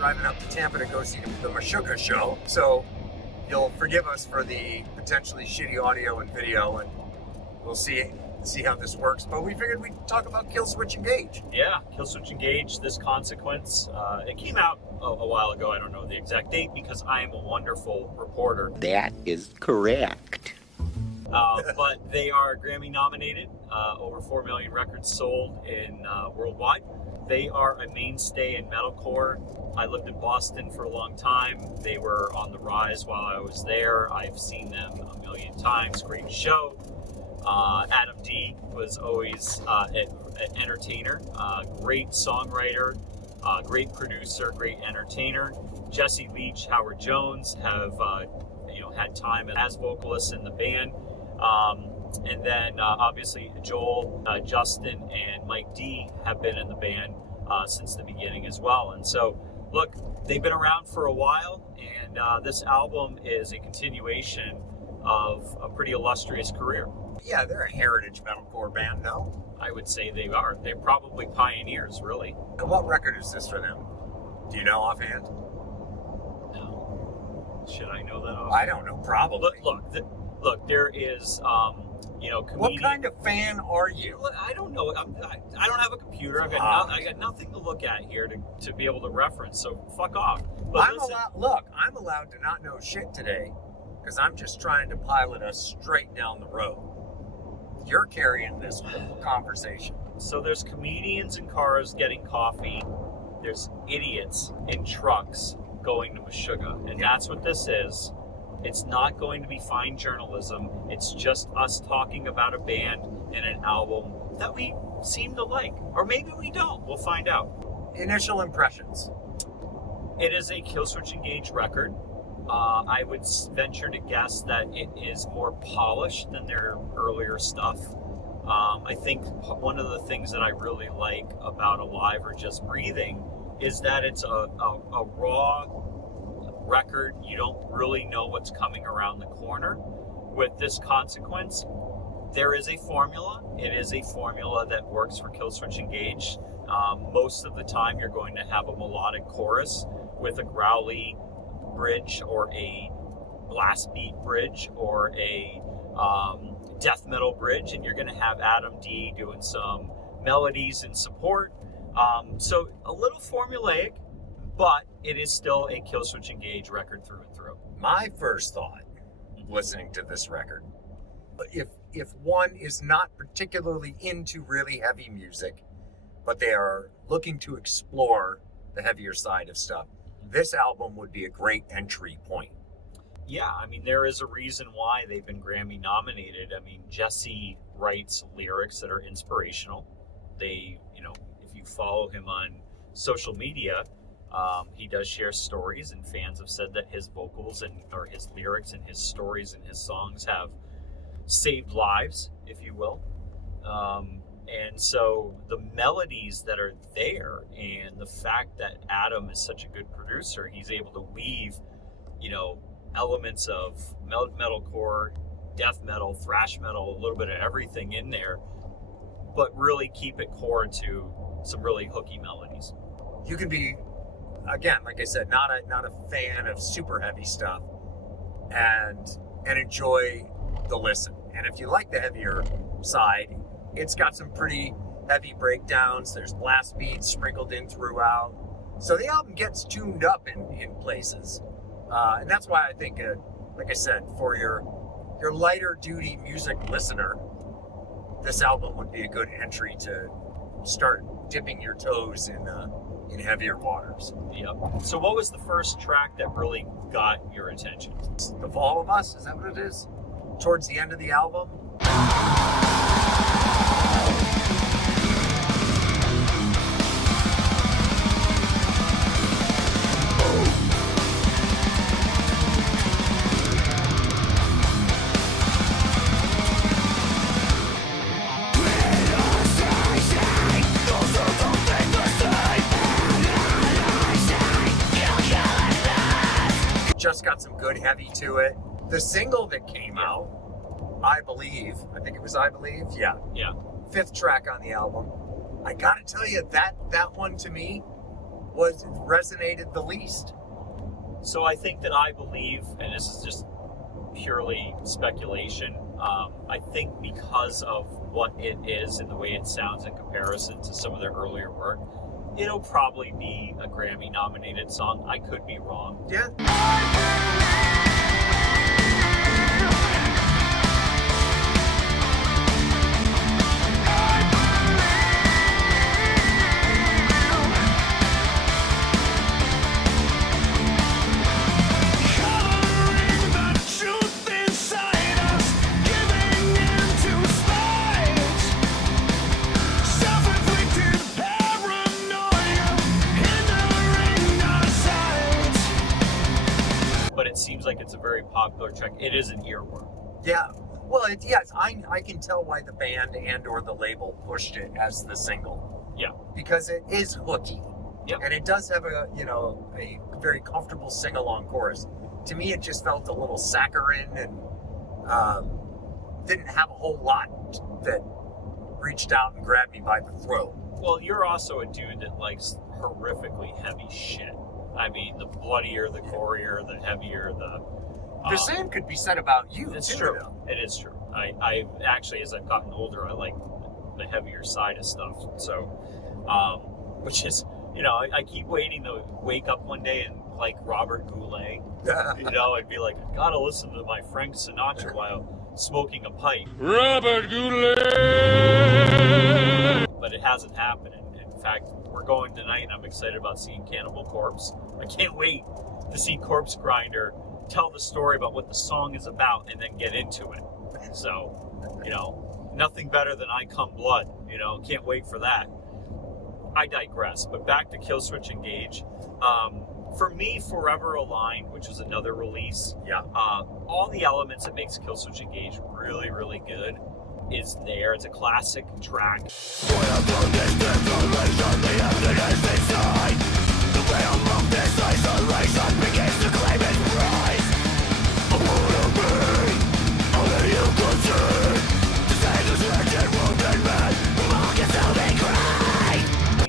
driving up to Tampa to go see the Meshuggah show. So you'll forgive us for the potentially shitty audio and video, and we'll see how this works. But we figured we'd talk about Killswitch Engage. Yeah, Killswitch Engage, This Consequence. It came out a while ago. I don't know the exact date because I am a wonderful reporter. That is correct. But they are Grammy nominated, over 4 million records sold in worldwide. They are a mainstay in metalcore. I lived in Boston for a long time. They were on the rise while I was there. I've seen them a million times. Great show. Adam D was always an entertainer, great songwriter, great producer, great entertainer. Jesse Leach, Howard Jones have had time as vocalists in the band. And then obviously Joel, Justin, and Mike D have been in the band since the beginning as well. And so, look, they've been around for a while, and this album is a continuation of a pretty illustrious career. Yeah, they're a heritage metalcore band, no? I would say they are. They're probably pioneers, really. And what record is this for them? Do you know offhand? No. Should I know that offhand? I don't know, probably. Look, there is, comedian. What kind of fan are you? Look, I don't know. I don't have a computer. I got nothing to look at here to be able to reference. So fuck off. But I'm allowed to not know shit today because I'm just trying to pilot us straight down the road. You're carrying this conversation. So there's comedians in cars getting coffee. There's idiots in trucks going to Meshuggah, and that's what this is. It's not going to be fine journalism. It's just us talking about a band and an album that we seem to like. Or maybe we don't. We'll find out. Initial impressions. It is a Killswitch Engage record. I would venture to guess that it is more polished than their earlier stuff. I think one of the things that I really like about Alive or Just Breathing is that it's a raw record. You don't really know what's coming around the corner. With This Consequence, there is a formula. It is a formula that works for Killswitch Engage. Most of the time you're going to have a melodic chorus with a growly bridge or a blast beat bridge or a death metal bridge, and you're going to have Adam D doing some melodies in support. So a little formulaic, but it is still a Killswitch Engage record through and through. My first thought, listening to this record, if one is not particularly into really heavy music, but they are looking to explore the heavier side of stuff, this album would be a great entry point. Yeah, I mean, there is a reason why they've been Grammy nominated. I mean, Jesse writes lyrics that are inspirational. If you follow him on social media, he does share stories, and fans have said that his vocals or his lyrics and his stories and his songs have saved lives, if you will. And so the melodies that are there, and the fact that Adam is such a good producer, he's able to weave, elements of metalcore, death metal, thrash metal, a little bit of everything in there, but really keep it core to some really hooky melodies. You can be, again, like I said, not a fan of super heavy stuff, and enjoy the listen. And if you like the heavier side, it's got some pretty heavy breakdowns. There's blast beats sprinkled in throughout. So the album gets tuned up in places. And that's why I think, like I said, for your lighter duty music listener, this album would be a good entry to start dipping your toes in heavier waters. Yep. So what was the first track that really got your attention? The Fall of Us, is that what it is? Towards the end of the album? Just got some good heavy to it. The single that came out, I Believe, yeah. 5th track on the album. I gotta tell you, that one to me was resonated the least? So I think that I believe, and this is just purely speculation, I think because of what it is and the way it sounds in comparison to some of their earlier work, it'll probably be a Grammy nominated song. I could be wrong. Yeah. Seems like it's a very popular track. It is an earworm. Yeah. Well, yes, I can tell why the band and or the label pushed it as the single. Yeah. Because it is hooky. Yeah. And it does have a very comfortable sing-along chorus. To me, it just felt a little saccharine and didn't have a whole lot that reached out and grabbed me by the throat. Well, you're also a dude that likes horrifically heavy shit. I mean, the bloodier, the gorier, the heavier, the same could be said about you. It's too, true. though. It is true. I actually, as I've gotten older, I like the heavier side of stuff. So, which is, I keep waiting to wake up one day and like Robert Goulet, I'd be like, I gotta listen to my Frank Sinatra while smoking a pipe. Robert Goulet! But it hasn't happened. In fact, we're going tonight, and I'm excited about seeing Cannibal Corpse. I can't wait to see Corpse Grinder tell the story about what the song is about and then get into it. So, nothing better than I Come Blood. Can't wait for that. I digress, but back to Killswitch Engage. For me, Forever Aligned, which was another release, all the elements that makes Killswitch Engage really, really good is there. It's a classic track.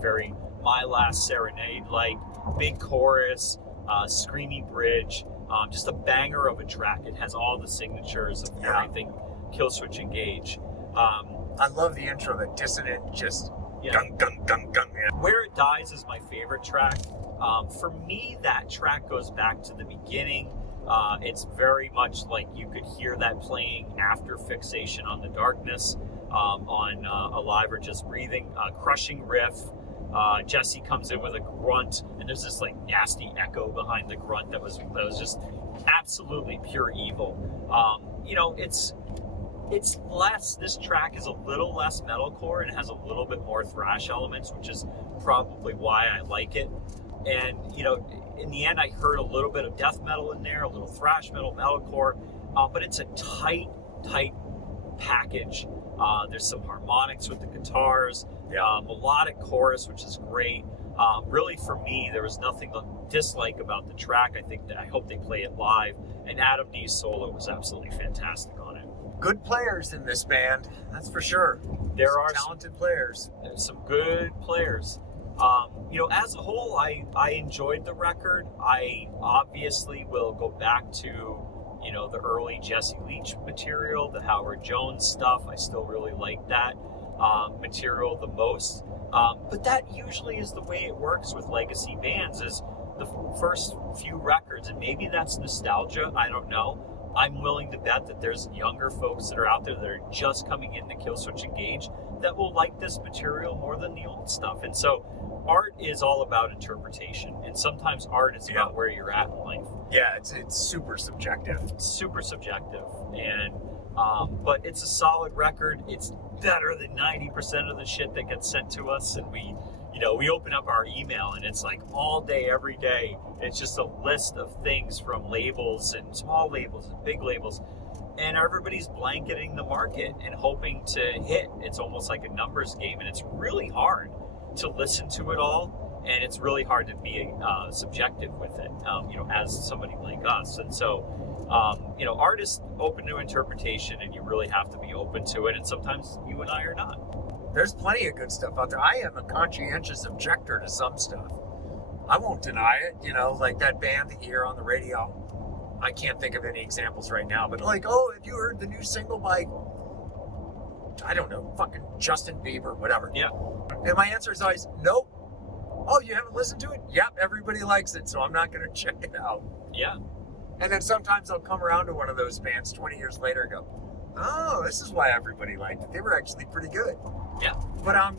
Very My Last Serenade, like big chorus, screamy bridge, just a banger of a track. It has all the signatures of everything Killswitch Engage. I love the intro, the dissonant, just gung, gung, gung, gung. Yeah. Where It Dies is my favorite track. For me, that track goes back to the beginning. It's very much like you could hear that playing after Fixation on the Darkness, on Alive or Just Breathing. Crushing riff. Jesse comes in with a grunt, and there's this like nasty echo behind the grunt that was just absolutely pure evil. It's less, this track is a little less metalcore and it has a little bit more thrash elements, which is probably why I like it. And, in the end, I heard a little bit of death metal in there, a little thrash metal, metalcore, but it's a tight package. There's some harmonics with the guitars, melodic chorus, which is great. Really, for me, there was nothing to dislike about the track. I hope they play it live. And Adam D's solo was absolutely fantastic on it. Good players in this band, that's for sure. There are talented players. There's some good players. As a whole, I enjoyed the record. I obviously will go back to, the early Jesse Leach material, the Howard Jones stuff. I still really like that material the most. But that usually is the way it works with legacy bands, is the first few records, and maybe that's nostalgia, I don't know. I'm willing to bet that there's younger folks that are out there that are just coming into Killswitch Engage that will like this material more than the old stuff. And so art is all about interpretation, and sometimes art is about where you're at in life. Yeah, it's super subjective. Super subjective, and but it's a solid record. It's better than 90% of the shit that gets sent to us, and we open up our email and it's like all day, every day. It's just a list of things from labels and small labels and big labels, and everybody's blanketing the market and hoping to hit. It's almost like a numbers game, and it's really hard to listen to it all, and it's really hard to be subjective with it, as somebody like us. And so, art is open to interpretation, and you really have to be open to it, and sometimes you and I are not. There's plenty of good stuff out there. I am a conscientious objector to some stuff. I won't deny it, you know, like that band that you hear on the radio. I can't think of any examples right now, but like, oh, have you heard the new single by, I don't know, fucking Justin Bieber, whatever. Yeah. And my answer is always, nope. Oh, you haven't listened to it? Yep, everybody likes it, so I'm not going to check it out. Yeah. And then sometimes I'll come around to one of those bands 20 years later and go, oh, this is why everybody liked it. They were actually pretty good. Yeah. But I'm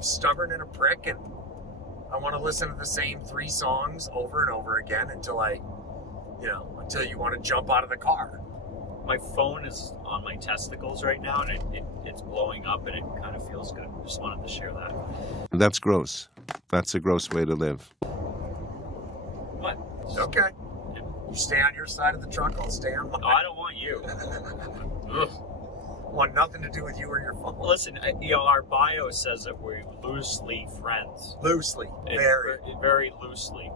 stubborn and a prick, and I want to listen to the same 3 songs over and over again until until you want to jump out of the car. My phone is on my testicles right now, and it's blowing up, and it kind of feels good. Just wanted to share that. That's gross. That's a gross way to live. What? Okay. You stay on your side of the truck, I'll stay on mine. Oh, I don't want you. Ugh. Want nothing to do with you or your phone. Listen, our bio says that we're loosely friends. Loosely. Very. Very loosely.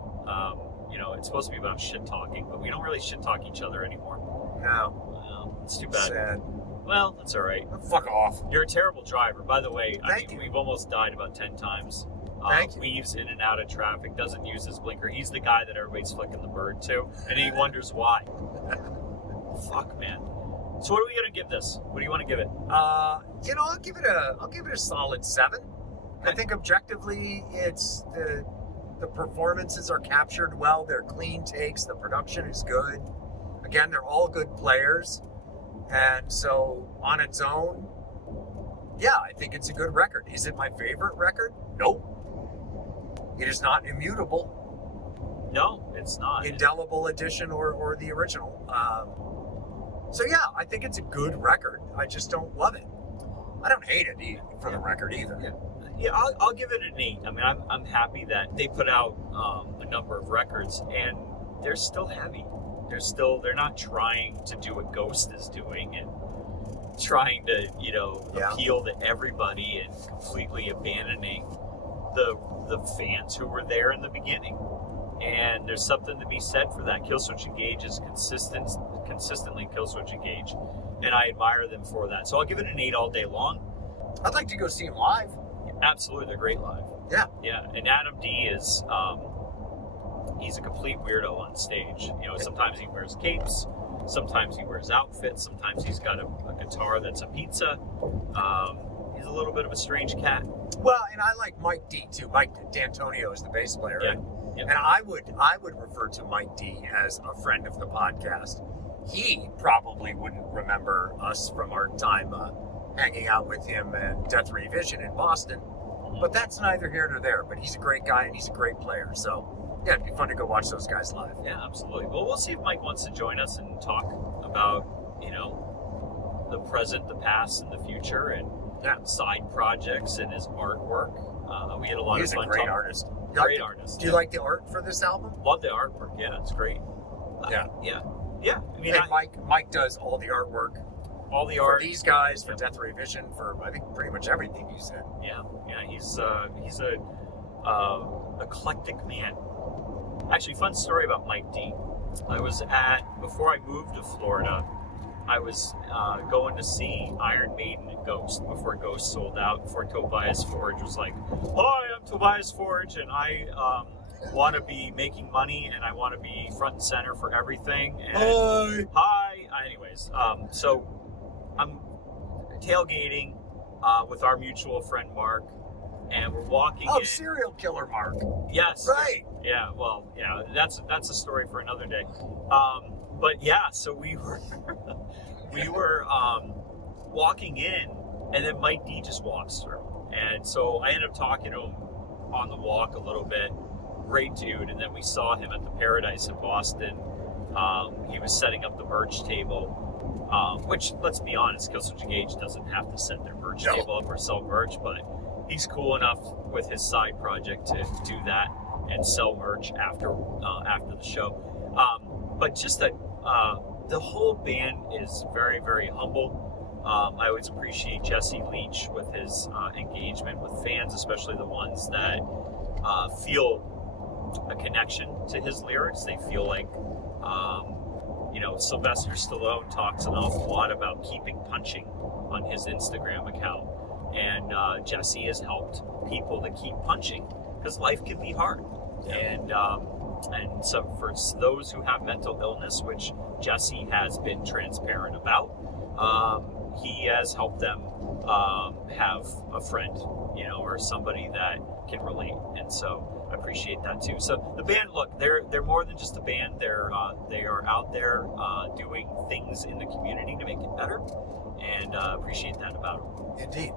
It's supposed to be about shit talking, but we don't really shit talk each other anymore. No. It's too bad. Sad. Well, that's all right. Fuck off. You're a terrible driver. By the way, Thank you. We've almost died about 10 times. Thank you. Weaves in and out of traffic, doesn't use his blinker. He's the guy that everybody's flicking the bird to, and he wonders why. Fuck, man. So what are we gonna give this? What do you want to give it? I'll give it a solid 7. I think objectively, it's the performances are captured well. They're clean takes. The production is good. Again, they're all good players, and so on its own, yeah, I think it's a good record. Is it my favorite record? Nope. It is not immutable. No, it's not. Indelible edition or the original. So yeah, I think it's a good record. I just don't love it. I don't hate it for the record either. Yeah, I'll give it an 8. I mean, I'm happy that they put out a number of records, and they're still heavy. They're not trying to do what Ghost is doing and trying to appeal to everybody and completely abandoning the fans who were there in the beginning. And there's something to be said for that. Killswitch Engage is consistently Killswitch Engage, and I admire them for that. So I'll give it an 8 all day long. I'd like to go see them live. Absolutely, they're great live. Yeah. And Adam D is he's a complete weirdo on stage. Sometimes he wears capes, sometimes he wears outfits, sometimes he's got a guitar that's a pizza. He's a little bit of a strange cat. Well, and I like Mike D too. Mike D'Antonio is the bass player, right? Yeah. And I would refer to Mike D as a friend of the podcast. He probably wouldn't remember us from our time hanging out with him at Death Revision in Boston, but that's neither here nor there. But he's a great guy and he's a great player. So yeah, it'd be fun to go watch those guys live. Yeah, absolutely. Well, we'll see if Mike wants to join us and talk about the present, the past, and the future, and side projects and his artwork. We had a lot of fun. He's a great artist. Great artist. Do you like the art for this album? Love the artwork. Yeah, it's great. Yeah. I mean, Mike does all the artwork. All the art for these guys, for Death Revision, for I think pretty much everything you said. Yeah. He's a eclectic man. Actually, fun story about Mike D. Before I moved to Florida, I was going to see Iron Maiden and Ghost before Ghost sold out. Before Tobias Forge was like, "Hi, I'm Tobias Forge, and I want to be making money, and I want to be front and center for everything." And, hi. Anyways, so I'm tailgating with our mutual friend Mark, and we're walking. Oh, in. serial killer Mark. Yes. Right. Yeah. Well, yeah. That's a story for another day. But yeah, so we were walking in, and then Mike D just walks through, and so I ended up talking to him on the walk a little bit. Great dude. And then we saw him at the Paradise in Boston. He was setting up the merch table, which, let's be honest, Killswitch Engage doesn't have to set their merch table up or sell merch, but he's cool enough with his side project to do that and sell merch after the show. But just that the whole band is very, very humble. I always appreciate Jesse Leach with his engagement with fans, especially the ones that feel a connection to his lyrics. They feel like, Sylvester Stallone talks an awful lot about keeping punching on his Instagram account. And Jesse has helped people to keep punching because life can be hard. And so for those who have mental illness, which Jesse has been transparent about, he has helped them have a friend, or somebody that can relate. And so I appreciate that too. So the band, look, they're more than just a band. They are out there doing things in the community to make it better, and appreciate that about them. Indeed.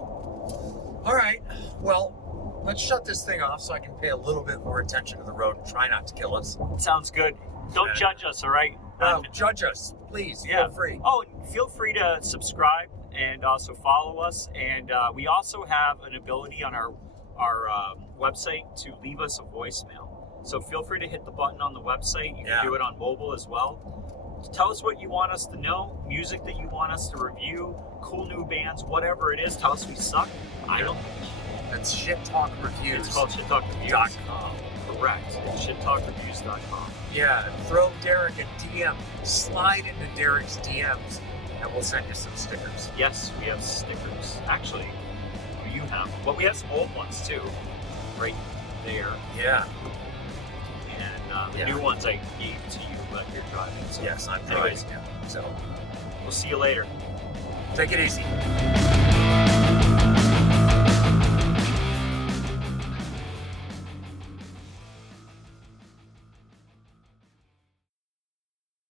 All right. Well, let's shut this thing off so I can pay a little bit more attention to the road and try not to kill us. Sounds good. Don't judge us, all right? Judge us, please. Yeah. Feel free. Oh, and feel free to subscribe and also follow us. And we also have an ability on our website to leave us a voicemail. So feel free to hit the button on the website. You can do it on mobile as well. Tell us what you want us to know, music that you want us to review, cool new bands, whatever it is. Tell us we suck. I don't. That's Shit Talk Reviews. It's called shittalkreviews.com. Correct. shittalkreviews.com. Yeah, throw Derek a DM. Slide into Derek's DMs, and we'll send you some stickers. Yes, we have stickers. Actually, you have. Well, we have some old ones too, right there. Yeah. And the new ones I gave to you, but you're driving. So Yes, I'm anyways, driving. Yeah. So, we'll see you later. take it easy.